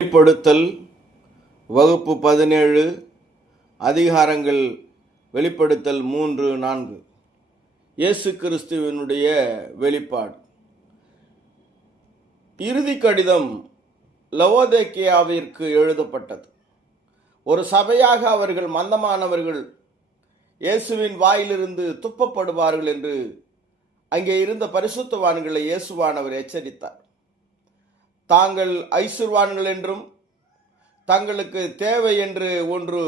வெளிப்படுத்தல் வகுப்பு 17 அதிகாரங்கள் வெளிப்படுத்தல் 3-4. இயேசு கிறிஸ்துவினுடைய வெளிப்பாடு. இறுதி கடிதம் லவோதிக்கேயாவிற்கு எழுதப்பட்டது. ஒரு சபையாக அவர்கள் மந்தமானவர்கள், இயேசுவின் வாயிலிருந்து துப்பப்படுவார்கள் என்று அங்கே இருந்த பரிசுத்தவான்களை இயேசுவானவர் எச்சரித்தார். தாங்கள் ஐசுர்வான்கள் என்றும் தங்களுக்கு தேவை என்று ஒன்று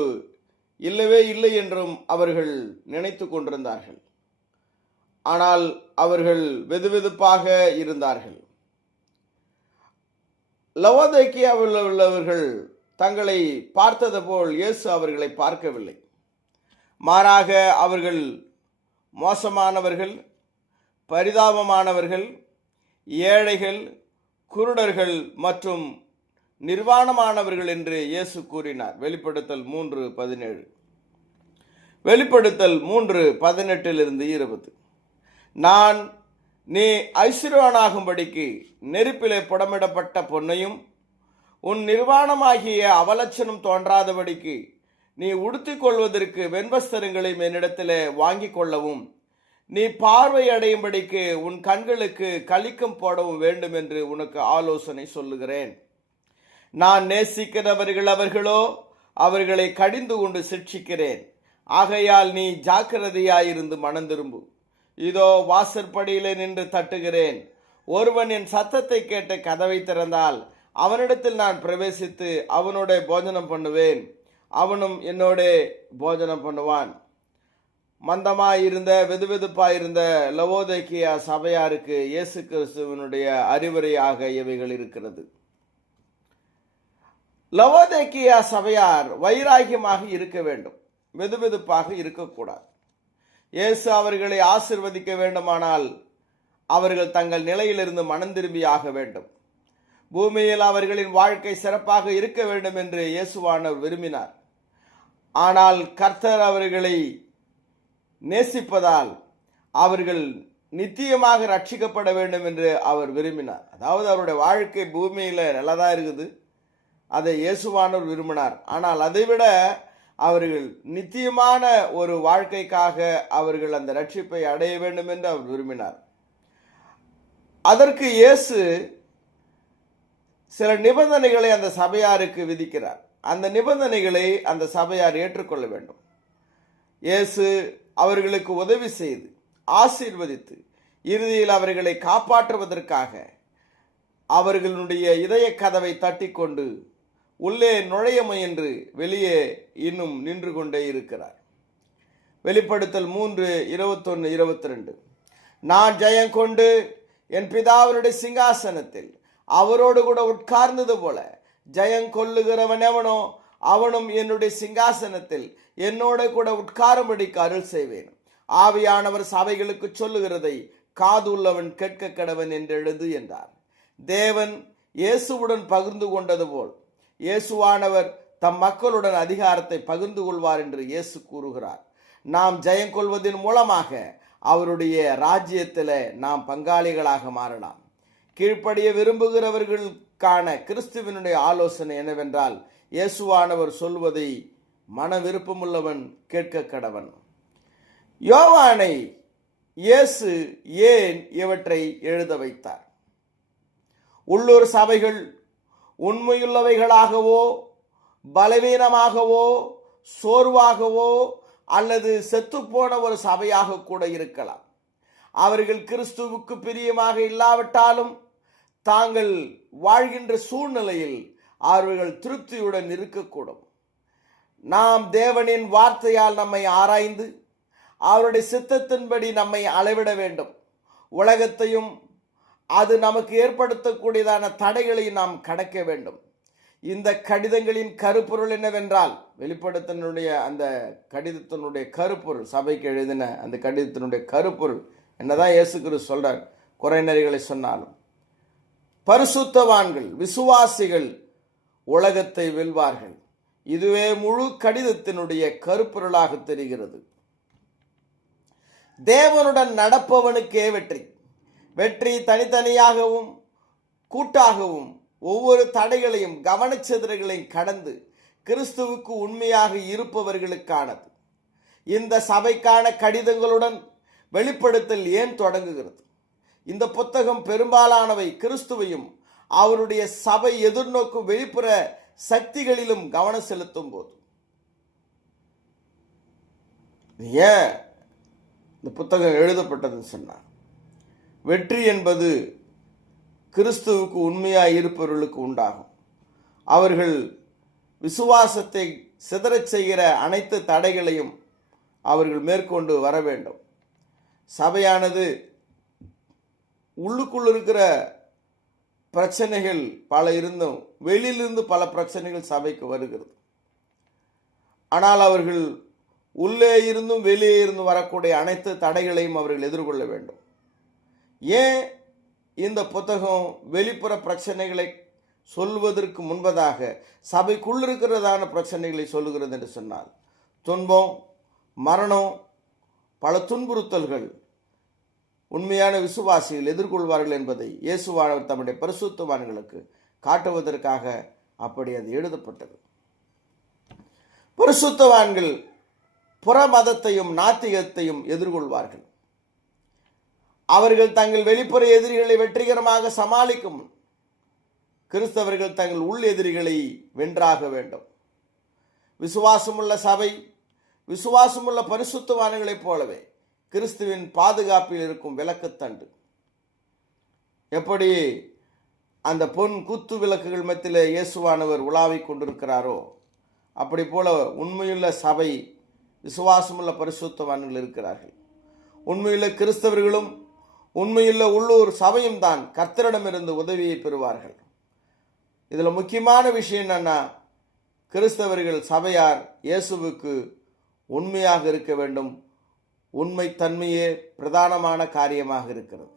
இல்லவே இல்லை என்றும் அவர்கள் நினைத்து கொண்டிருந்தார்கள். ஆனால் அவர்கள் வெதுவெதுப்பாக இருந்தார்கள். லவோதிக்கேயாவில் உள்ளவர்கள் தங்களை பார்த்தது போல் இயேசு அவர்களை பார்க்கவில்லை. மாறாக அவர்கள் மோசமானவர்கள், பரிதாபமானவர்கள், ஏழைகள், குருடர்கள் மற்றும் நிர்வாணமானவர்கள் என்று இயேசு கூறினார். வெளிப்படுத்தல் 3:17. வெளிப்படுத்தல் 3:18-20. நான் நீ ஐசுர்வானாகும்படிக்கு நெருப்பிலே புடமிடப்பட்ட பொன்னையும் உன் நிர்வாணமாகிய அவலட்சணம் தோன்றாதபடிக்கு நீ உடுத்திக் கொள்வதற்கு வெண்வஸ்திரங்களையும் என்னிடத்திலே வாங்கிக் கொள்ளவும், நீ பார்வை அடையும்படிக்கு உன் கண்களுக்கு கலிக்கம் போடவும் வேண்டும் என்று உனக்கு ஆலோசனை சொல்லுகிறேன். நான் நேசிக்கிறவர்கள் அவர்களோ அவர்களை கடிந்து கொண்டு சிட்சிக்கிறேன். ஆகையால் நீ ஜாக்கிரதையாயிருந்து மனம் திரும்பு. இதோ வாசற்படியிலே நின்று தட்டுகிறேன். ஒருவன் என் சத்தத்தை கேட்டு கதவை திறந்தால் அவனிடத்தில் நான் பிரவேசித்து அவனோட போஜனம் பண்ணுவேன், அவனும் என்னோட போஜனம் பண்ணுவான். மந்தமாயிருந்த வெதுவெதுப்பாயிருந்த லவோதிக்கேயா சபையாருக்கு இயேசு கிறிஸ்துவினுடைய அறிவுரையாக இவைகள் இருக்கிறது. லவோதிக்கேயா சபையார் வைராகியமாக இருக்க வேண்டும், வெதுவெதுப்பாக இருக்கக்கூடாது. இயேசு அவர்களை ஆசீர்வதிக்க வேண்டுமானால் அவர்கள் தங்கள் நிலையிலிருந்து மனம் திரும்பியாக வேண்டும். பூமியில் அவர்களின் வாழ்க்கை சிறப்பாக இருக்க வேண்டும் என்று இயேசுவானவர் விரும்பினார். ஆனால் கர்த்தர் அவர்களை நேசிப்பதால் அவர்கள் நித்தியமாக ரட்சிக்கப்பட வேண்டும் என்று அவர் விரும்பினார். அதாவது அவருடைய வாழ்க்கை பூமியில் நல்லதாக இருக்குது, அதை இயேசுவானவர் விரும்பினார். ஆனால் அதைவிட அவர்கள் நித்தியமான ஒரு வாழ்க்கைக்காக அவர்கள் அந்த ரட்சிப்பை அடைய வேண்டும் என்று அவர் விரும்பினார். அதற்கு இயேசு சில நிபந்தனைகளை அந்த சபையாருக்கு விதிக்கிறார். அந்த நிபந்தனைகளை அந்த சபையார் ஏற்றுக்கொள்ள வேண்டும். இயேசு அவர்களுக்கு உதவி செய்து ஆசீர்வதித்து இறுதியில் அவர்களை காப்பாற்றுவதற்காக அவர்களுடைய இதய கதவை தட்டி கொண்டு உள்ளே நுழைய முயன்று வெளியே இன்னும் நின்று கொண்டே இருக்கிறார். வெளிப்படுத்தல் 3:21-22. நான் ஜெயம் கொண்டு என் பிதாவினுடைய சிங்காசனத்தில் அவரோடு கூட உட்கார்ந்தது போல ஜெயம் கொள்ளுகிறவன் எவனோ அவனும் என்னுடைய சிங்காசனத்தில் என்னோட கூட உட்காரும்படிக்கு அருள் செய்வேன். ஆவியானவர் சபைகளுக்கு சொல்லுகிறதை காது உள்ளவன் கேட்க கடவன் என்று எழுது என்றார். தேவன் இயேசுவுடன் பகிர்ந்து கொண்டது போல் இயேசுவானவர் தம் மக்களுடன் அதிகாரத்தை பகிர்ந்து கொள்வார் என்று இயேசு கூறுகிறார். நாம் ஜெயம் கொள்வதன் மூலமாக அவருடைய ராஜ்யத்தில் நாம் பங்காளிகளாக மாறலாம். கீழ்ப்படிய விரும்புகிறவர்களுக்கான கிறிஸ்துவினுடைய ஆலோசனை என்னவென்றால், இயேசுவானவர் சொல்வதை மன விருப்பமுள்ளவன் கேட்க கடவன். யோவானை இயேசு ஏன் இவற்றை எழுத வைத்தார்? உள்ளூர் சபைகள் உண்மையுள்ளவைகளாகவோ பலவீனமாகவோ சோர்வாகவோ அல்லது செத்துப்போன ஒரு சபையாக கூட இருக்கலாம். அவர்கள் கிறிஸ்துவுக்கு பிரியமாக இல்லாவிட்டாலும் தாங்கள் வாழ்கின்ற சூழ்நிலையில் அவர்கள் திருப்தியுடன் இருக்கக்கூடும். நாம் தேவனின் வார்த்தையால் நம்மை ஆராய்ந்து அவருடைய சித்தத்தின்படி நம்மை அளவிட வேண்டும். உலகத்தையும் அது நமக்கு ஏற்படுத்தக்கூடியதான தடைகளையும் நாம் கடக்க வேண்டும். இந்த கடிதங்களின் கருப்பொருள் என்னவென்றால், வெளிப்படுத்தினுடைய அந்த கடிதத்தினுடைய கருப்பொருள், சபைக்கு எழுதின அந்த கடிதத்தினுடைய கருப்பொருள் என்னதான் இயேசு கிறிஸ்து சொல்றார்? குறைநறிகளை சொன்னாலும் பரிசுத்தவான்கள் விசுவாசிகள் உலகத்தை வெல்வார்கள். இதுவே முழு கடிதத்தினுடைய கருப்பொருளாக தெரிகிறது. தேவனுடன் நடப்பவனுக்கே வெற்றி. வெற்றி தனித்தனியாகவும் கூட்டாகவும் ஒவ்வொரு தடைகளையும் கவனச்சிதறல்களையும் கடந்து கிறிஸ்துவுக்கு உண்மையாக இருப்பவர்களுக்கானது. இந்த சபைக்கான கடிதங்களுடன் வெளிப்படுத்தல் ஏன் தொடங்குகிறது? இந்த புத்தகம் பெரும்பாலானவை கிறிஸ்துவையும் அவருடைய சபை எதிர்நோக்கும் வெளிப்புற சக்திகளிலும் கவனம் செலுத்தும் போது. ஏன் இந்த புத்தகம் எழுதப்பட்டதுன்னு சொன்னார்? வெற்றி என்பது கிறிஸ்துவுக்கு உண்மையாக இருப்பவர்களுக்கு உண்டாகும். அவர்கள் விசுவாசத்தை சிதறச் செய்கிற அனைத்து தடைகளையும் அவர்கள் மேற்கொண்டு வர வேண்டும். சபையானது உள்ளுக்குள் இருக்கிற பிரச்சனைகள் பல இருந்தும் வெளியிலிருந்து பல பிரச்சனைகள் சபைக்கு வருகிறது. ஆனால் அவர்கள் உள்ளே இருந்தும் வெளியே இருந்தும் வரக்கூடிய அனைத்து தடைகளையும் அவர்கள் எதிர்கொள்ள வேண்டும். ஏன் இந்த புத்தகம் வெளிப்புற பிரச்சனைகளை சொல்வதற்கு முன்பதாக சபைக்குள் இருக்கிறதான பிரச்சனைகளை சொல்லுகிறது என்று சொன்னால், துன்பம், மரணம், பல துன்புறுத்தல்கள் உண்மையான விசுவாசிகள் எதிர்கொள்வார்கள் என்பதை இயேசுவானவர் தம்முடைய பரிசுத்தவான்களுக்கு காட்டுவதற்காக அப்படி அது எழுதப்பட்டது. பரிசுத்தவான்கள் புற மதத்தையும் நாத்திகத்தையும் எதிர்கொள்வார்கள். அவர்கள் தங்கள் வெளிப்புற எதிரிகளை வெற்றிகரமாக சமாளிக்கும். கிறிஸ்தவர்கள் தங்கள் உள் எதிரிகளை வென்றாக வேண்டும். விசுவாசமுள்ள சபை விசுவாசமுள்ள பரிசுத்தவான்களைப் போலவே கிறிஸ்துவின் பாதுகாப்பில் இருக்கும் விளக்குத்தண்டு. எப்படி அந்த பொன் குத்து விளக்குகள் மத்தியிலே இயேசுவானவர் உலாவிக் கொண்டிருக்கிறாரோ, அப்படி போல உண்மையுள்ள சபை விசுவாசமுள்ள பரிசுத்தவான்கள் இருக்கிறார்கள். உண்மையுள்ள கிறிஸ்தவர்களும் உண்மையுள்ள உள்ளூர் சபையும் தான் கர்த்தரிடமிருந்து உதவியை பெறுவார்கள். இதில் முக்கியமான விஷயம் என்னன்னா, கிறிஸ்தவர்கள் சபையார் இயேசுவுக்கு உண்மையாக இருக்க வேண்டும். உண்மை தன்மையே பிரதானமான காரியமாக இருக்கிறது.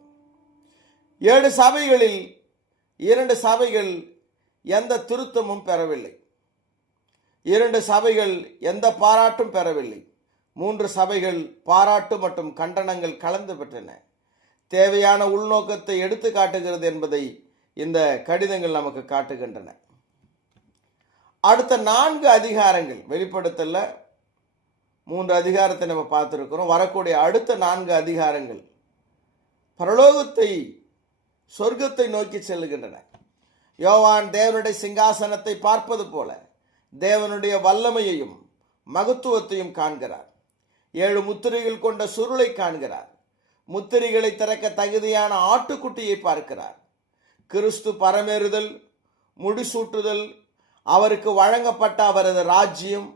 7 சபைகளில் 2 சபைகள் எந்த திருத்தமும் பெறவில்லை. 2 சபைகள் எந்த பாராட்டும் பெறவில்லை. 3 சபைகள் பாராட்டு மற்றும் கண்டனங்கள் கலந்து பெற்றன. தேவையான உள்நோக்கத்தை எடுத்து காட்டுகிறது என்பதை இந்த கடிதங்கள் நமக்கு காட்டுகின்றன. அடுத்த 4 அதிகாரங்கள், வெளிப்படுத்தல 3 அதிகாரத்தை நம்ம பார்த்துருக்கிறோம். வரக்கூடிய அடுத்த 4 அதிகாரங்கள் பரலோகத்தை, சொர்க்கத்தை நோக்கி செல்லுகின்றன. யோவான் தேவனுடைய சிங்காசனத்தை பார்ப்பது போல தேவனுடைய வல்லமையையும் மகத்துவத்தையும் காண்கிறார். 7 முத்திரைகள் கொண்ட சுருளை காண்கிறார். முத்திரைகளை திறக்க தகுதியான ஆட்டுக்குட்டியை பார்க்கிறார். கிறிஸ்து பரமேறுதல், முடிசூட்டுதல், அவருக்கு வழங்கப்பட்ட அவரது ராஜ்யம்,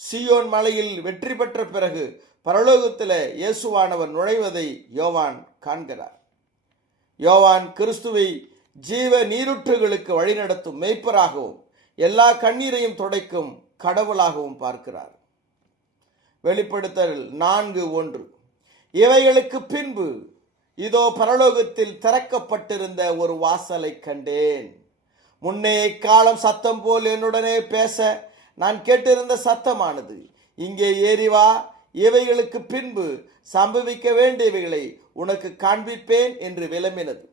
சீயோன் மலையில் வெற்றி பெற்ற பிறகு பரலோகத்தில் இயேசுவானவர் நுழைவதை யோவான் காண்கிறார். யோவான் கிறிஸ்துவை ஜீவ நீரூற்றுகளுக்கு வழிநடத்தும் மேய்ப்பராகவும் எல்லா கண்ணீரையும் துடைக்கும் கடவுளாகவும் பார்க்கிறார். வெளிப்படுத்தல் 4:1. இவைகளுக்கு பின்பு இதோ பரலோகத்தில் திறக்கப்பட்டிருந்த ஒரு வாசலை கண்டேன். முன்னே காலம் சத்தம் போல் என்னுடனே பேச நான் கேட்டிருந்த சத்தமானது, இங்கே ஏறி வா, இவைகளுக்கு பின்பு சம்பவிக்க வேண்டியவைகளை உனக்கு காண்பிப்பேன் என்று விளம்பினது.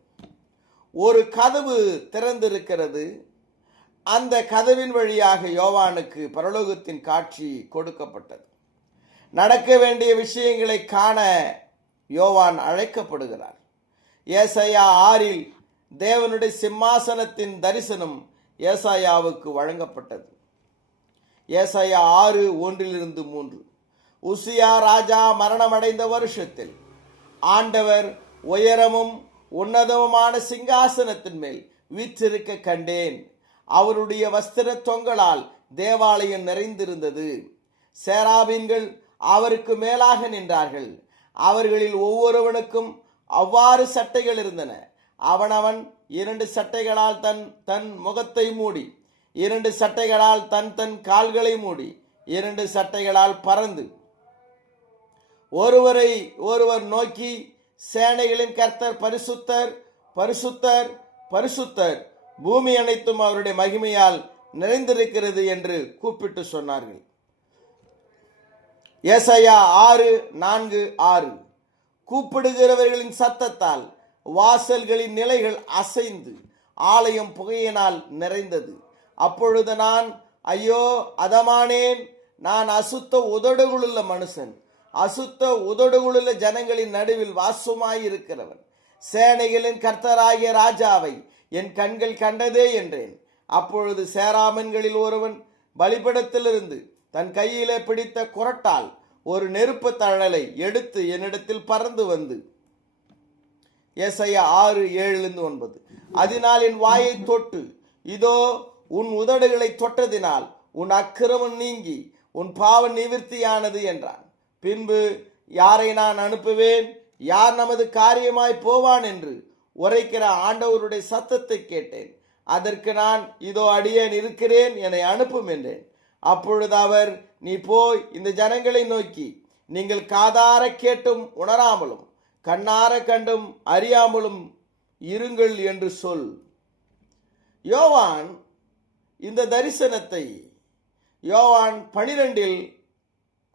ஒரு கதவு திறந்திருக்கிறது. அந்த கதவின் வழியாக யோவானுக்கு பரலோகத்தின் காட்சி கொடுக்கப்பட்டது. நடக்க வேண்டிய விஷயங்களை காண யோவான் அழைக்கப்படுகிறார். ஏசாயா 6 தேவனுடைய சிம்மாசனத்தின் தரிசனம் ஏசாயாவுக்கு வழங்கப்பட்டது. ஏசாயா 6:1-3. உசியா ராஜா மரணமடைந்த வருஷத்தில் ஆண்டவர் உயரமும் உன்னதமுமான சிங்காசனத்தின் மேல் வீற்றிருக்க கண்டேன். அவருடைய வஸ்திர தொங்கலால் தேவாலயம் நிறைந்திருந்தது. சேராபீன்கள் அவருக்கு மேலாக நின்றார்கள். அவர்களில் ஒவ்வொருவனுக்கும் அவ்வாறு சட்டைகள் இருந்தன. அவனவன் 2 சட்டைகளால் தன் முகத்தை மூடி, 2 சட்டைகளால் தன் கால்களை மூடி, 2 சட்டைகளால் பறந்து ஒருவரை ஒருவர் நோக்கி, சேனைகளின் கர்த்தர் பரிசுத்தர், பரிசுத்தர், பரிசுத்தர், பூமி அனைத்தும் அவருடைய மகிமையால் நிறைந்திருக்கிறது என்று கூப்பிட்டு சொன்னார்கள். ஏசாயா 6:4-6. கூப்பிடுகிறவர்களின் சத்தத்தால் வாசல்களின் நிலைகள் அசைந்து ஆலயம் புகையினால் நிறைந்தது. அப்பொழுது நான், ஐயோ அதமானேன், நான் அசுத்த உதடுகளுள்ள மனுஷன், அசுத்த உதடுகளுள்ள ஜனங்களின் நடுவில் வாசமாயிருக்கிறவன், சேனைகளின் கர்த்தராகிய ராஜாவை என் கண்கள் கண்டதே என்றேன். அப்பொழுது சேராமன்களில் ஒருவன் பலிபீடத்திலிருந்து தன் கையிலே பிடித்த குறட்டால் ஒரு நெருப்பு தழலை எடுத்து என்னிடத்தில் பறந்து வந்து, ஏசாயா 6:7-9, அதனால் என் வாயை தொட்டு, இதோ உன் உதடுகளை தொட்டதினால் உன் அக்கிரமம் நீங்கி உன் பாவம் நிவிர்த்தியானது என்றான். பின்பு, யாரை நான் அனுப்புவேன், யார் நமது காரியமாய் போவான் என்று உரைக்கிற ஆண்டவருடைய சத்தத்தை கேட்டேன். அதற்கு நான், இதோ அடியேன் இருக்கிறேன், என்னை அனுப்பும் என்றேன். அப்பொழுது அவர், நீ போய் இந்த ஜனங்களை நோக்கி, நீங்கள் காதார கேட்டும் உணராமலும் கண்ணார கண்டும் அறியாமலும் இருங்கள் என்று சொல். யோவான் இந்த தரிசனத்தை யோவான் 12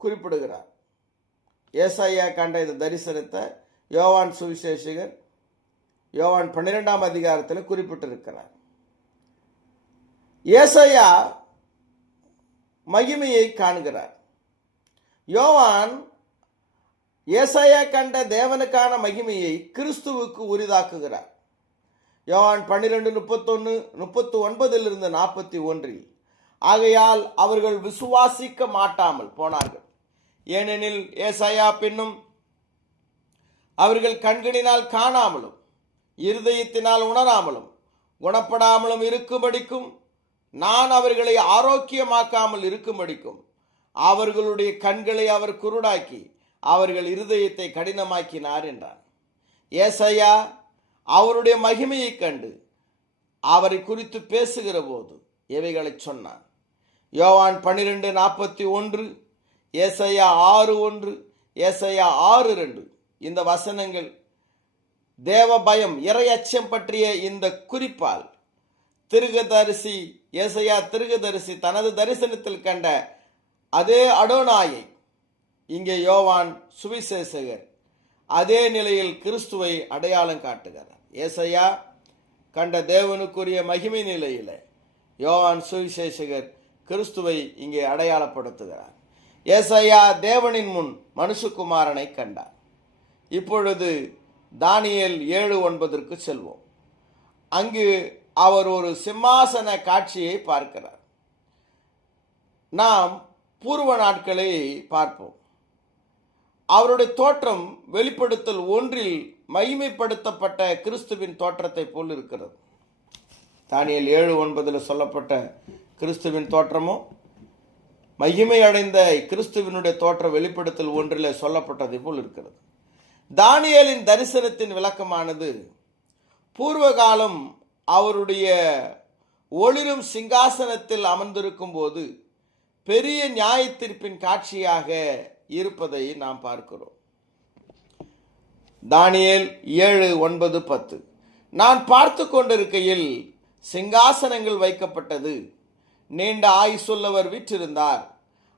குறிப்பிடுகிறார். ஏசாயா கண்ட இந்த தரிசனத்தை யோவான் சுவிசேஷகர் யோவான் 12ஆம் அதிகாரத்தில் குறிப்பிட்டிருக்கிறார். ஏசாயா மகிமையை காண்கிறார். யோவான் ஏசாயா கண்ட தேவனுக்கான மகிமையை கிறிஸ்துவுக்கு உரிதாக்குகிறார். யோவான் 12:31-39 ஆகையால் அவர்கள் விசுவாசிக்க மாட்டாமல் போனார்கள். ஏனெனில் ஏசாயா பின்னும் அவர்கள் கண்களினால் காணாமலும் இருதயத்தினால் உணராமலும் குணப்படாமலும் இருக்கும்படிக்கும், நான் அவர்களை ஆரோக்கியமாக்காமல் இருக்கும்படிக்கும் அவர்களுடைய கண்களை அவர் குருடாக்கி அவர்கள் இருதயத்தை கடினமாக்கினார் என்றார். ஏசாயா அவருடைய மகிமையை கண்டு அவரை குறித்து பேசுகிற போது இவைகளை சொன்னான். யோவான் 12:41, ஏசாயா 6:1, ஏசாயா 6:2 இந்த வசனங்கள் தேவ பயம், இறை அச்சம் பற்றிய இந்த குறிப்பால் திருகதரிசி ஏசாயா திருகதரிசி தனது தரிசனத்தில் கண்ட அதே அடோனாயை இங்கே யோவான் சுவிசேஷகர் அதே நிலையில் கிறிஸ்துவை அடையாளம் காட்டுகிறார். ஏசாயா கண்ட தேவனுக்குரிய மகிமை நிலையில யோவான் சுவிசேஷகர் கிறிஸ்துவை இங்கே அடையாளப்படுத்துகிறார். ஏசாயா தேவனின் முன் மனுஷகுமாரனை கண்டார். இப்பொழுது தானியேல் 7:9 செல்வோம். அங்கு அவர் ஒரு சிம்மாசன காட்சியை பார்க்கிறார். நாம் பூர்வ நாட்களை பார்ப்போம். அவருடைய தோற்றம் வெளிப்படுத்தல் 1 மகிமைப்படுத்தப்பட்ட கிறிஸ்துவின் தோற்றத்தை போல் இருக்கிறது. தானியேல் 7:9 சொல்லப்பட்ட கிறிஸ்துவின் தோற்றமும் மகிமை அடைந்த கிறிஸ்துவினுடைய தோற்றம் வெளிப்படுத்தல் 1 சொல்லப்பட்டதை போல் இருக்கிறது. தானியேலின் தரிசனத்தின் விளக்கமானது பூர்வகாலம் அவருடைய ஒளிரும் சிங்காசனத்தில் அமர்ந்திருக்கும் போது பெரிய நியாய தீர்ப்பின் காட்சியாக இருப்பதை நாம் பார்க்கிறோம். தானியேல் 7:9-10 நான் பார்த்து கொண்டிருக்கையில் சிங்காசனங்கள் வைக்கப்பட்டது, நீண்ட ஆயுசுள்ளவர் வீற்றிருந்தார்.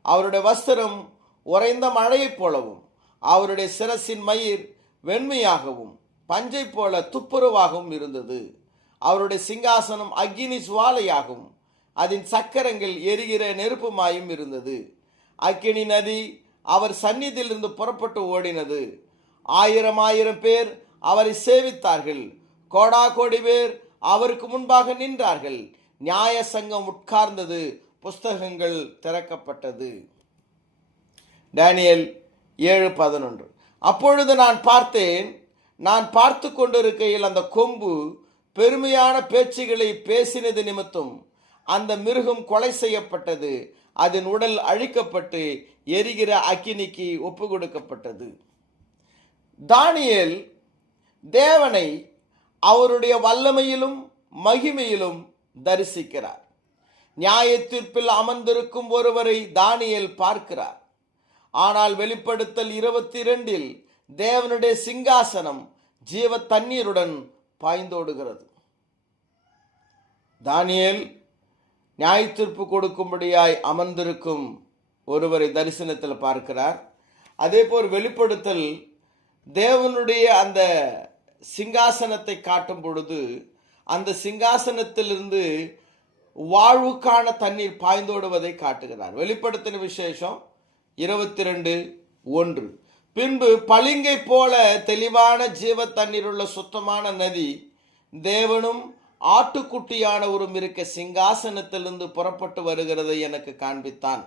அவருடைய வஸ்திரம் உறைந்த மழையைப் போலவும் அவருடைய சிரசின் மயிர் வெண்மையாகவும் பஞ்சை போல துப்புரவாகவும் இருந்தது. அவருடைய சிங்காசனம் அக்கினி சுவாலையாகவும் அதன் சக்கரங்கள் எரிகிற நெருப்புமாயும் இருந்தது. அக்கினி நதி அவர் சந்நிதியிலிருந்து புறப்பட்டு ஓடினது. 1000 பேர் அவரை சேவித்தார்கள். கோடா கோடி பேர் அவருக்கு முன்பாக நின்றார்கள். நியாய சங்கம் உட்கார்ந்தது, புஸ்தகங்கள் திறக்கப்பட்டது. தானியேல் 7:11 அப்பொழுது நான் பார்த்தேன், நான் பார்த்து கொண்டிருக்கையில் அந்த கொம்பு பெருமையான பேச்சுகளை பேசினது நிமித்தம் அந்த மிருகம் கொலை செய்யப்பட்டது, அதன் உடல் அழிக்கப்பட்டு எரிகிற அக்கினிக்கு ஒப்பு கொடுக்கப்பட்டது. தானியேல் தேவனை அவருடைய வல்லமையிலும் மகிமையிலும் தரிசிக்கிறார். நியாய தீர்ப்பில் அமர்ந்திருக்கும் ஒருவரை தானியேல் பார்க்கிறார். ஆனால் வெளிப்படுத்தல் 22 தேவனுடைய சிங்காசனம் ஜீவ தண்ணீருடன் பாய்ந்தோடுகிறது. தானியேல் நியாய தீர்ப்பு கொடுக்கும்படியாய் அமர்ந்திருக்கும் ஒருவரை தரிசனத்தில் பார்க்கிறார். அதே போல் வெளிப்படுத்தல் தேவனுடைய அந்த சிங்காசனத்தை காட்டும் பொழுது அந்த சிங்காசனத்திலிருந்து வாழ்வுக்கான தண்ணீர் பாய்ந்தோடுவதை காட்டுகிறார். வெளிப்படுத்தின விசேஷம் 22:1. பின்பு பளிங்கை போல தெளிவான ஜீவ தண்ணீர் உள்ள சுத்தமான நதி தேவனும் ஆட்டுக்குட்டியானவரும் இருக்க சிங்காசனத்திலிருந்து புறப்பட்டு வருகிறதை எனக்கு காண்பித்தான்.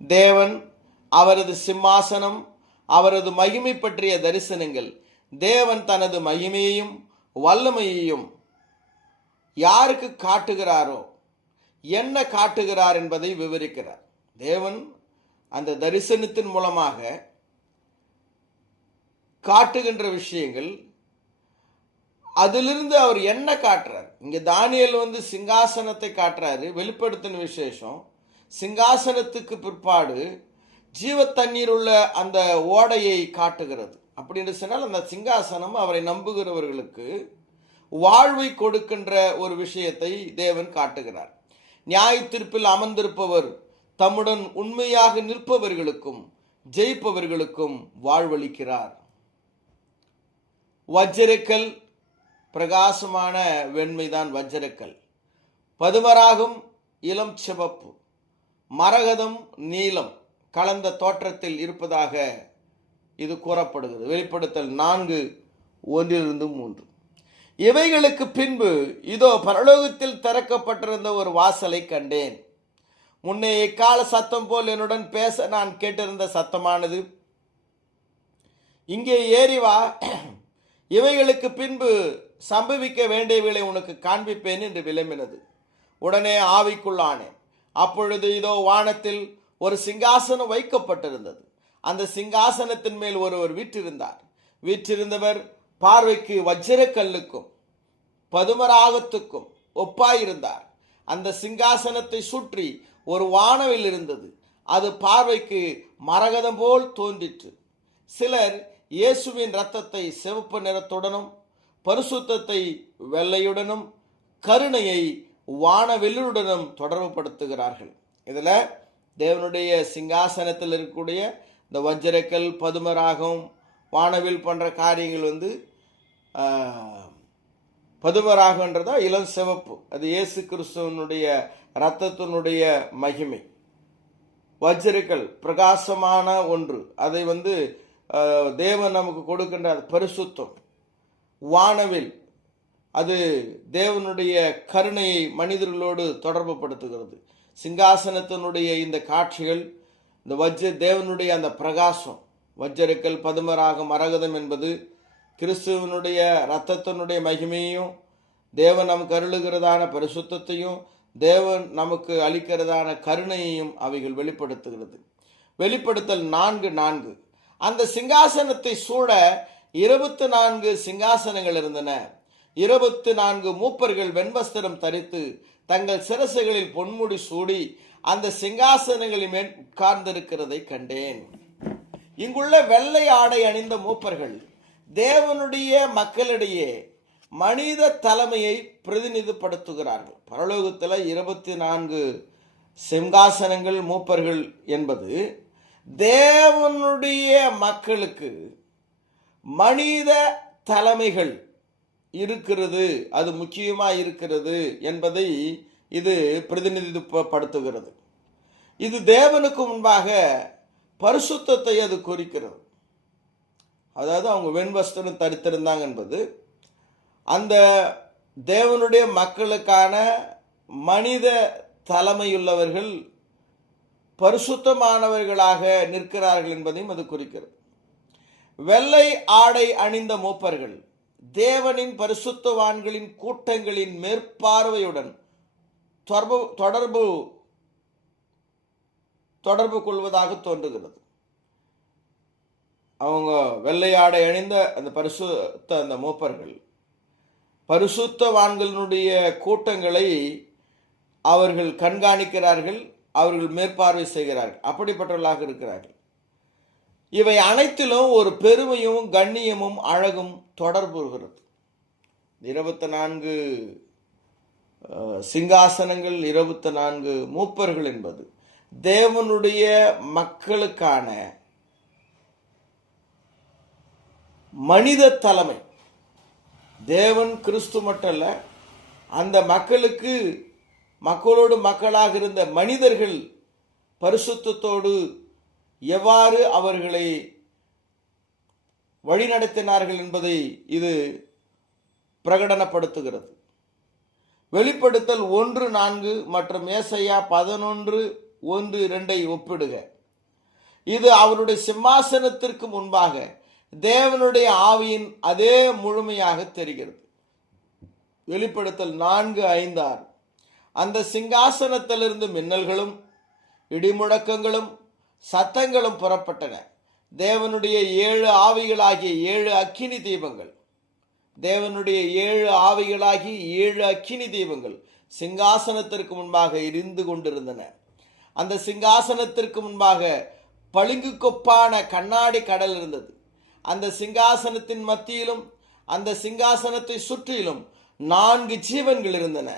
தேவன், அவரது சிம்மாசனம், அவரது மகிமை பற்றிய தரிசனங்கள், தேவன் தனது மகிமையையும் வல்லமையையும் யாருக்கு காட்டுகிறாரோ, என்ன காட்டுகிறார் என்பதை விவரிக்கிறார். தேவன் அந்த தரிசனத்தின் மூலமாக காட்டுகின்ற விஷயங்கள், அதிலிருந்து அவர் என்ன காட்டுறார். இங்க தானியேல் சிங்காசனத்தை காட்டுறாரு. வெளிப்படுத்தின விசேஷம் சிங்காசனத்துக்கு பிற்பாடு ஜீவ தண்ணீர் உள்ள அந்த ஓடையை காட்டுகிறது. அப்படின்னு சொன்னால் அந்த சிங்காசனம் அவரை நம்புகிறவர்களுக்கு வாழ்வை கொடுக்கின்ற ஒரு விஷயத்தை தேவன் காட்டுகிறார். நியாய தீர்ப்பில் அமர்ந்திருப்பவர் தம்முடன் உண்மையாக நிற்பவர்களுக்கும் ஜெயிப்பவர்களுக்கும் வாழ்வளிக்கிறார். வஜ்ரக்கல், பிரகாசமான வெண்மைதான் வஜ்ரக்கல். பதுமராகம் இளம் சிவப்பு, மரகதம் நீலம் கலந்த தோற்றத்தில் இருப்பதாக இது கூறப்படுகிறது. வெளிப்படுத்தல் 4:1-3. இவைகளுக்கு பின்பு இதோ பரலோகத்தில் திறக்கப்பட்டிருந்த ஒரு வாசலை கண்டேன். முன்னே எக்கால சத்தம் போல் என்னுடன் பேச நான் கேட்டிருந்த சத்தமானது, இங்கே ஏறி வா, இவைகளுக்கு பின்பு சம்பவிக்க வேண்டியவைகளை உனக்கு காண்பிப்பேன் என்று விளம்பினது. உடனே ஆவிக்குள்ளானேன். அப்பொழுது இதோ வானத்தில் ஒரு சிங்காசனம் வைக்கப்பட்டிருந்தது. அந்த சிங்காசனத்தின் மேல் ஒருவர் வீற்றிருந்தார். வீற்றிருந்தவர் பார்வைக்கு வஜ்ரக்கல்லுக்கும் பதுமராகத்துக்கும் ஒப்பாயிருந்தார். அந்த சிங்காசனத்தை சுற்றி ஒரு வானவில் இருந்தது. அது பார்வைக்கு மரகதம் போல் தோன்றிற்று. சிலர் இயேசுவின் இரத்தத்தை சிவப்பு நிறத்துடனும் பரிசுத்தத்தை வெள்ளையுடனும் கருணையை வானவெல்லுடனும் தொடர்பு படுத்துகிறார்கள். இதுல தேவனுடைய சிங்காசனத்தில் இருக்கக்கூடிய இந்த வஜ்ரக்கல், பதுமராகம், வானவில் போன்ற காரியங்கள் பதுமராகன்றதா இளம் சிவப்பு, அது இயேசு கிறிஸ்துவனுடைய இரத்தத்தினுடைய மகிமை. வஜ்ரக்கல் பிரகாசமான ஒன்று, அதை தேவன் நமக்கு கொடுக்கின்ற பரிசுத்தம். வானவில் அது தேவனுடைய கருணையை மனிதர்களோடு தொடர்பு படுத்துகிறது. சிங்காசனத்தினுடைய இந்த காட்சிகள், இந்த தேவனுடைய அந்த பிரகாசம், வஜ்ரக்கல், பதுமராகம், மரகதம் என்பது கிறிஸ்துவனுடைய இரத்தத்தினுடைய மகிமையும், தேவன் நமக்கு அருளுகிறதான பரிசுத்தத்தையும், தேவன் நமக்கு அளிக்கிறதான கருணையையும் அவைகள் வெளிப்படுத்துகிறது. வெளிப்படுத்தல் 4:4. அந்த சிங்காசனத்தை சூழ 24 சிங்காசனங்கள் இருந்தன. 24 மூப்பர்கள் வெண்வஸ்திரம் தரித்து தங்கள் சிரசுகளில் பொன்முடி சூடி அந்த சிங்காசனங்களின் மேல் உட்கார்ந்திருக்கிறதை கண்டேன். இங்குள்ள வெள்ளை ஆடை அணிந்த மூப்பர்கள் தேவனுடைய மக்களிடையே மனித தலைமையை பிரதிநிதிப்படுத்துகிறார்கள். பரலோகத்தில் 24 சிங்காசனங்கள், மூப்பர்கள் என்பது தேவனுடைய மக்களுக்கு மனித தலைமைகள் இருக்கிறது, அது முக்கியமாக இருக்கிறது என்பதை இது பிரதிநிதிப்படுத்துகிறது. இது தேவனுக்கு முன்பாக பரிசுத்தத்தை அது குறிக்கிறது. அதாவது அவங்க வெண்வஸ்திரம் தரித்திருந்தாங்க என்பது அந்த தேவனுடைய மக்களுக்கான மனித தலைமையுள்ளவர்கள் பரிசுத்தமானவர்களாக நிற்கிறார்கள் என்பதையும் அது குறிக்கிறது. வெள்ளை ஆடை அணிந்த மூப்பர்கள் தேவனின் பரிசுத்தவான்களின் கூட்டங்களின் மேற்பார்வையுடன் தொடர்பு கொள்வதாக தோன்றுகிறது. அவங்க வெள்ளை ஆடை அணிந்த அந்த மூப்பர்கள் பரிசுத்தவான்களுடைய கூட்டங்களை அவர்கள் கண்காணிக்கிறார்கள், அவர்கள் மேற்பார்வை செய்கிறார்கள், அப்படிப்பட்டவர்களாக இருக்கிறார்கள். இவை அனைத்திலும் ஒரு பெருமையும் கண்ணியமும் அழகும் தொடர்புகிறது. 24 சிங்காசனங்கள், 24 மூப்பர்கள் என்பது தேவனுடைய மக்களுக்கான மனித தலைமை. தேவன் கிறிஸ்து மட்டுமல்ல, அந்த மக்களோடு மக்களாக இருந்த மனிதர்கள் பரிசுத்தத்தோடு எவ்வாறு அவர்களை வழிநடத்தினார்கள் என்பதை இது பிரகடனப்படுத்துகிறது. வெளிப்படுத்தல் 1:4 மற்றும் ஏசாயா 11:1-2 ஒப்பிடுக. இது அவருடைய சிம்மாசனத்திற்கு முன்பாக தேவனுடைய ஆவியின் அதே முழுமையாக தெரிகிறது. வெளிப்படுத்தல் 4:5-6 அந்த சிங்காசனத்திலிருந்து மின்னல்களும் இடிமுழக்கங்களும் சத்தங்களும் புறப்பட்டன. தேவனுடைய 7 ஆவிகளாகிய 7 அக்கினி தீபங்கள் தேவனுடைய 7 ஆவிகளாகிய 7 அக்கினி தீபங்கள் சிங்காசனத்திற்கு முன்பாக எரிந்து கொண்டிருந்தன. அந்த சிங்காசனத்திற்கு முன்பாக பளிங்கு கொப்பான கண்ணாடி கடல் இருந்தது. அந்த சிங்காசனத்தின் மத்தியிலும் அந்த சிங்காசனத்தை சுற்றிலும் 4 ஜீவன்கள் இருந்தன.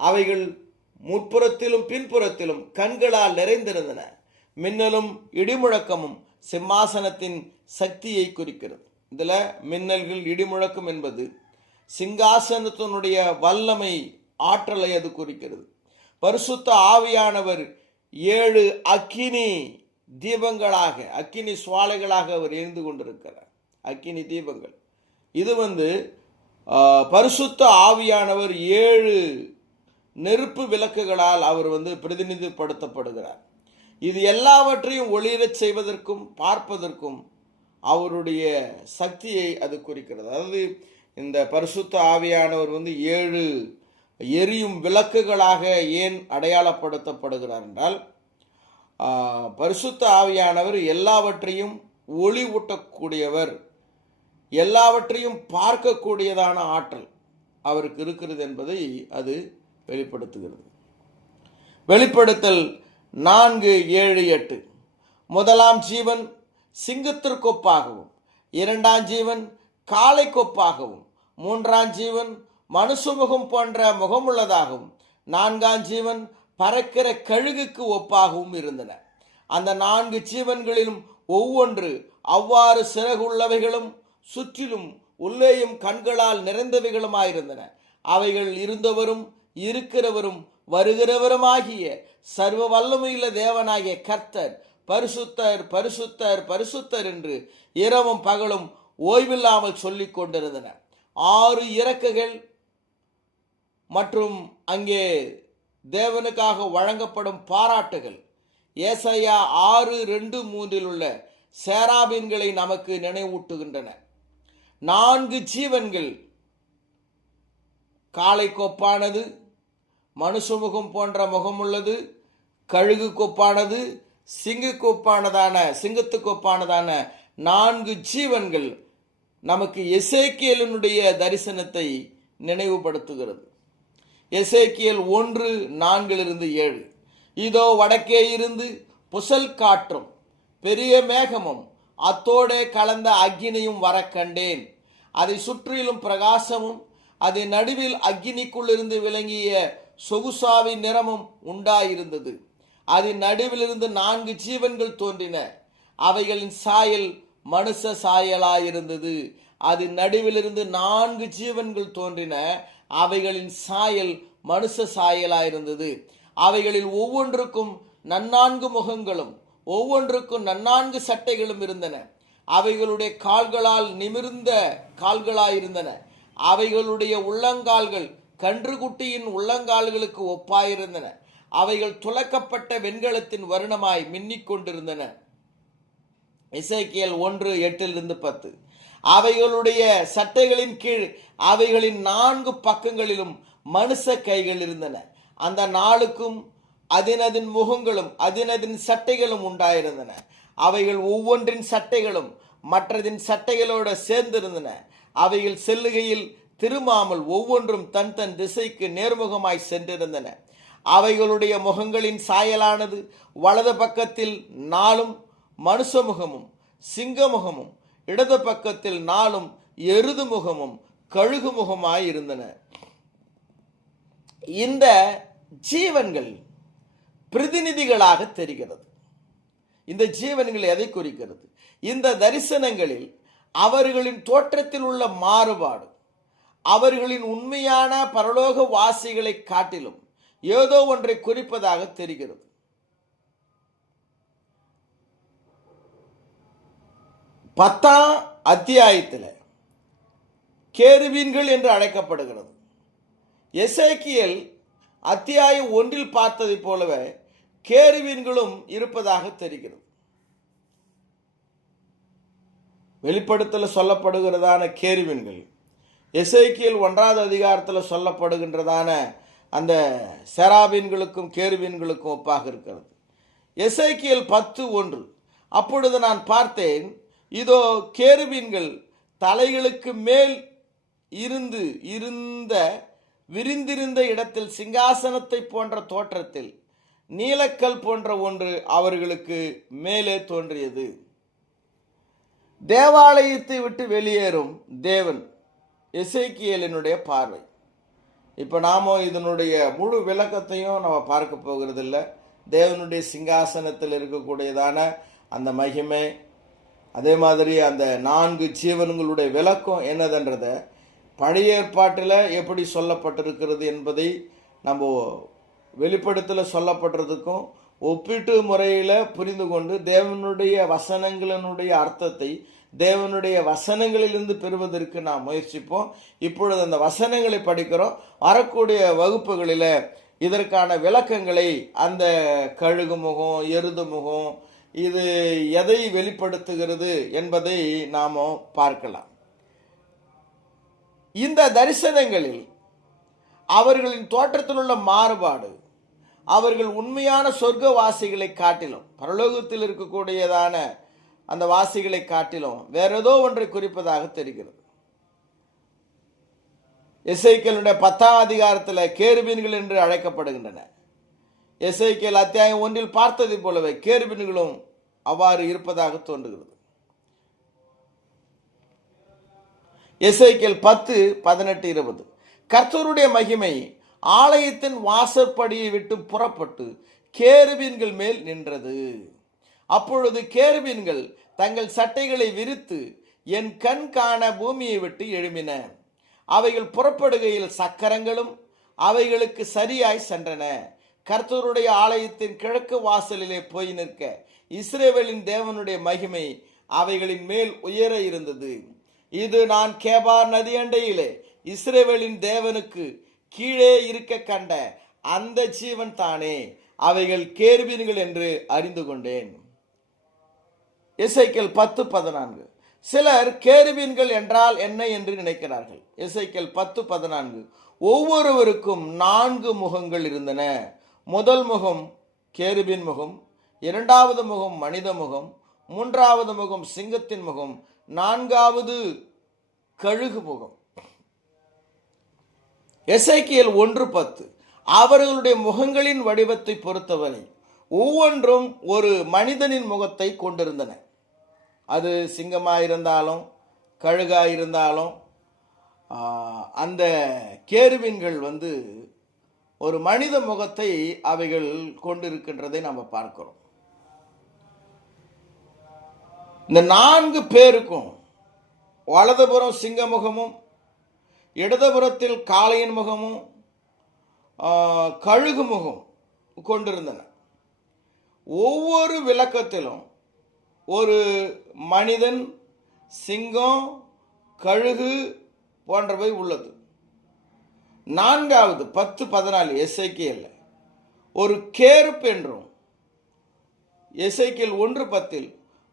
அவைகள் முற்புறத்திலும் பின்புறத்திலும் கண்களால் நிறைந்திருந்தன. மின்னலும் இடிமுழக்கமும் சிம்மாசனத்தின் சக்தியை குறிக்கிறது. இதில் மின்னல்கள் இடிமுழக்கம் என்பது சிங்காசனத்தினுடைய வல்லமை, ஆற்றலை அது குறிக்கிறது. பரிசுத்த ஆவியானவர் 7 அக்கினி தீபங்களாக, அக்கினி சுவாலைகளாக அவர் எரிந்து கொண்டிருக்கிறார். அக்கினி தீபங்கள் இது பரிசுத்த ஆவியானவர் 7 நெருப்பு விளக்குகளால் அவர் பிரதிநிதிப்படுத்தப்படுகிறார். இது எல்லாவற்றையும் ஒளிரச் செய்வதற்கும் பார்ப்பதற்கும் அவருடைய சக்தியை அது குறிக்கிறது. அதாவது இந்த பரிசுத்த ஆவியானவர் 7 எரியும் விளக்குகளாக ஏன் அடையாளப்படுத்தப்படுகிறார் என்றால், பரிசுத்த ஆவியானவர் எல்லாவற்றையும் ஒளி ஊட்டக்கூடியவர், எல்லாவற்றையும் பார்க்கக்கூடியதான ஆற்றல் அவருக்கு இருக்கிறது என்பதை அது வெளிப்படுத்துகிறது. வெளிப்படுத்தல் 4:7-8 முதலாம் ஜீவன் சிங்கத்திற்கொப்பாகவும், 2ஆம் ஜீவன் காளை கொப்பாகவும், 3ஆம் ஜீவன் மனுஷமுகம் போன்ற முகமுள்ளதாகவும், 4ஆம் ஜீவன் பறக்கிற கழுகுக்கு ஒப்பாகவும் இருந்தன. அந்த 4 ஜீவன்களிலும் ஒவ்வொன்று அவ்வாறு சிறகுள்ளவைகளும் சுற்றிலும் உள்ளேயும் கண்களால் நிறைந்தவைகளுமாயிருந்தன. அவைகள் இருந்தவரும் இருக்கிறவரும் வருகிறவருமாகிய சர்வ வல்லமையுள்ள தேவனாகிய கர்த்தர் பரிசுத்தர் பரிசுத்தர் பரிசுத்தர் என்று இரவும் பகலும் ஓய்வில்லாமல் சொல்லிக் கொண்டிருந்தன. 6 இறக்கைகள் மற்றும் அங்கே தேவனுக்காக வழங்கப்படும் பாராட்டுகள் ஏசாயா 6:2-3 உள்ள சேராபீன்களை நமக்கு நினைவூட்டுகின்றன. 4 ஜீவன்கள், காளை கொப்பானது, மனுஷமுகம் போன்ற முகமுள்ளது, கழுகு கொப்பானது, சிங்கத்துக்கொப்பானதான 4 ஜீவன்கள் நமக்கு எசேக்கியேலினுடைய தரிசனத்தை நினைவுபடுத்துகிறது. எசேக்கியேல் 1:4-7 இதோ வடக்கே இருந்து புசல் காற்றும் பெரிய மேகமும் அத்தோடே கலந்த அக்கினியும் வர கண்டேன். அதை சுற்றிலும் பிரகாசமும் அதன் நடுவில் அக்கினிக்குள்ளிருந்து விளங்கிய சொகுசாவின் நிறமும் உண்டாயிருந்தது. அதன் நடுவிலிருந்து 4 ஜீவன்கள் தோன்றின. அவைகளின் சாயல் மனுஷ சாயலாயிருந்தது. அதன் நடுவிலிருந்து 4 ஜீவன்கள் தோன்றின. அவைகளின் சாயல் மனுஷ சாயலாயிருந்தது. அவைகளில் ஒவ்வொன்றுக்கும் 4 முகங்களும் ஒவ்வொன்றுக்கும் 4 சட்டைகளும் இருந்தன. அவைகளுடைய கால்களால் நிமிர்ந்த கால்களாயிருந்தன. அவைகளுடைய உள்ளங்கால்கள் கன்றுக்குட்டியின் உள்ளங்கால்களுக்கு ஒப்பாயிருந்தன. அவைகள் துலக்கப்பட்ட வெண்கலத்தின் வருணமாய் மின்னிக் கொண்டிருந்தன. எசேக்கியேல் 1:8-10 அவைகளுடைய சட்டைகளின் கீழ் அவைகளின் 4 பக்கங்களிலும் மனுஷ கைகள் இருந்தன. அந்த நாளுக்கும் அதன் முகங்களும் அதன் சட்டைகளும் உண்டாயிருந்தன. அவைகள் ஒவ்வொன்றின் சட்டைகளும் மற்றதின் சட்டைகளோடு சேர்ந்திருந்தன. அவைகள் செல்லுகையில் திரும்பாமல் ஒவ்வொன்றும் தன் தன் திசைக்கு நேர்முகமாய் சென்றிருந்தன. அவைகளுடைய முகங்களின் சாயலானது வலது பக்கத்தில் 4 மனுஷ முகமும் சிங்க முகமும், இடது பக்கத்தில் 4 எருது முகமும் கழுகு முகமாய் இருந்தன. இந்த ஜீவன்கள் பிரதிநிதிகளாக தெரிகிறது. இந்த ஜீவன்கள் எதை குறிக்கிறது? இந்த தரிசனங்களில் அவர்களின் தோற்றத்தில் உள்ள மாறுபாடு, அவர்களின் உண்மையான பரலோக வாசிகளை காட்டிலும் ஏதோ ஒன்றை குறிப்பதாக தெரிகிறது. பத்தாம் அத்தியாயத்தில் கேருபீன்கள் என்று அழைக்கப்படுகிறது. எசேக்கியேல் அத்தியாயம் 1 பார்த்ததை போலவே கேருபீன்களும் இருப்பதாக தெரிகிறது. வெளிப்படுத்தல் சொல்லப்படுகிறதான கேருபீன்கள் எசேக்கியேல் 1வது அதிகாரத்தில் சொல்லப்படுகின்றதான அந்த செராபீன்களுக்கும் கேருபீன்களுக்கும் ஒப்பாக இருக்கிறது. எசேக்கியேல் 10:1 அப்பொழுது நான் பார்த்தேன், இதோ கேருபீன்கள் தலைகளுக்கு மேல் இருந்த விரிந்திருந்த இடத்தில் சிங்காசனத்தை போன்ற தோற்றத்தில் நீலக்கல் போன்ற ஒன்று அவர்களுக்கு மேலே தோன்றியது. தேவாலயத்தை விட்டு வெளியேறும் தேவன் எசேக்கியேலினுடைய பார்வை. இப்போ நாம இதனுடைய முழு விளக்கத்தையும் நம்ம பார்க்க போகிறதில்ல. தேவனுடைய சிங்காசனத்தில் இருக்கக்கூடியதான அந்த மகிமை, அதே மாதிரி அந்த 4 ஜீவன்களுடைய விளக்கம் என்னதுன்றத பழைய ஏற்பாட்டில் எப்படி சொல்லப்பட்டிருக்கிறது என்பதை நம்ம வெளிப்படுத்தல சொல்லப்படுறதுக்கும் ஒப்பீட்டு முறையில் புரிந்து கொண்டு தேவனுடைய வசனங்களினுடைய அர்த்தத்தை தேவனுடைய வசனங்களிலிருந்து பெறுவதற்கு நாம் முயற்சிப்போம். இப்பொழுது அந்த வசனங்களை படிக்கிறோம். வரக்கூடிய வகுப்புகளில் இதற்கான விளக்கங்களை, அந்த கழுகு முகம், எருது முகம், இது எதை வெளிப்படுத்துகிறது என்பதை நாம் பார்க்கலாம். இந்த தரிசனங்களில் அவர்களின் தோற்றத்தில் உள்ள மாறுபாடு அவர்கள் உண்மையான சொர்க்க வாசிகளை காட்டிலும், பரலோகத்தில் இருக்கக்கூடியதான அந்த வாசிகளை காட்டிலும் வேற ஏதோ ஒன்றை குறிப்பதாக தெரிகிறது. எசேக்கியேலுடைய 10ஆம் அதிகாரத்தில் கேருபீன்கள் என்று அழைக்கப்படுகின்றன. எசேக்கியேல் அத்தியாயம் 1 பார்த்ததை போலவே கேருபீன்களும் அவ்வாறு இருப்பதாக தோன்றுகிறது. எசேக்கியேல் 10:18-20 கர்த்தருடைய மகிமை ஆலயத்தின் வாசற்படியை விட்டு புறப்பட்டு கேருபீன்கள் மேல் நின்றது. அப்பொழுது கேருபீன்கள் தங்கள் சட்டைகளை விரித்து என் கண் காண பூமியை விட்டு எழும்பின. அவைகள் புறப்படுகையில் சக்கரங்களும் அவைகளுக்கு சரியாய் சென்றன. கர்த்தருடைய ஆலயத்தின் கிழக்கு வாசலிலே போய் நிற்க இஸ்ரவேலின் தேவனுடைய மகிமை அவைகளின் மேல் உயர இருந்தது. இது நான் கேபார் நதி அண்டையிலே இஸ்ரவேலின் தேவனுக்கு கீழே இருக்க கண்ட அந்த ஜீவன் தானே. அவைகள் கேருபீன்கள் என்று அறிந்து கொண்டேன். எசேக்கியேல் 10:14 சிலர் கேருபீன்கள் என்றால் என்ன என்று நினைக்கிறார்கள். எசேக்கியேல் 10:14 ஒவ்வொருவருக்கும் 4 முகங்கள் இருந்தன. முதல் முகம் கேருபீன் முகம், 2வது முகம் மனித முகம், 3வது முகம் சிங்கத்தின் முகம், 4வது கழுகு முகம். எசேக்கியேல் 1:10 அவர்களுடைய முகங்களின் வடிவத்தை பொறுத்தவரை ஒவ்வொன்றும் ஒரு மனிதனின் முகத்தை கொண்டிருந்தன. அது சிங்கமாயிருந்தாலும் கழுகாயிருந்தாலும் அந்த கேருபீன்கள் ஒரு மனித முகத்தை அவைகள் கொண்டிருக்கின்றதை நம்ம பார்க்கிறோம். இந்த 4 பேருக்கும் வலதுபுறம் சிங்க முகமும், இடதுபுறத்தில் காளையின் முகமும் கழுகு முகம் கொண்டிருந்தன. ஒவ்வொரு விளக்கத்திலும் ஒரு மனிதன், சிங்கம், கழுகு போன்றவை உள்ளது. 4வது 10:14 எசேக்கியேல் ஒரு கேருப் என்றும், எசேக்கியேல் 1:10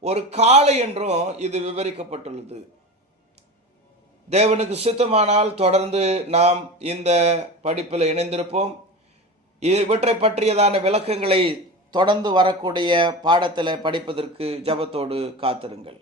ஒரு காளை என்றும் இது விவரிக்கப்பட்டுள்ளது. தேவனுக்கு சித்தமானால் தொடர்ந்து நாம் இந்த படிப்பில் இணைந்திருப்போம். இவற்றை பற்றியதான விளக்கங்களை தொடர்ந்து வரக்கூடிய பாடத்தில் படிப்பதற்கு ஜெபத்தோடு காத்திருங்கள்.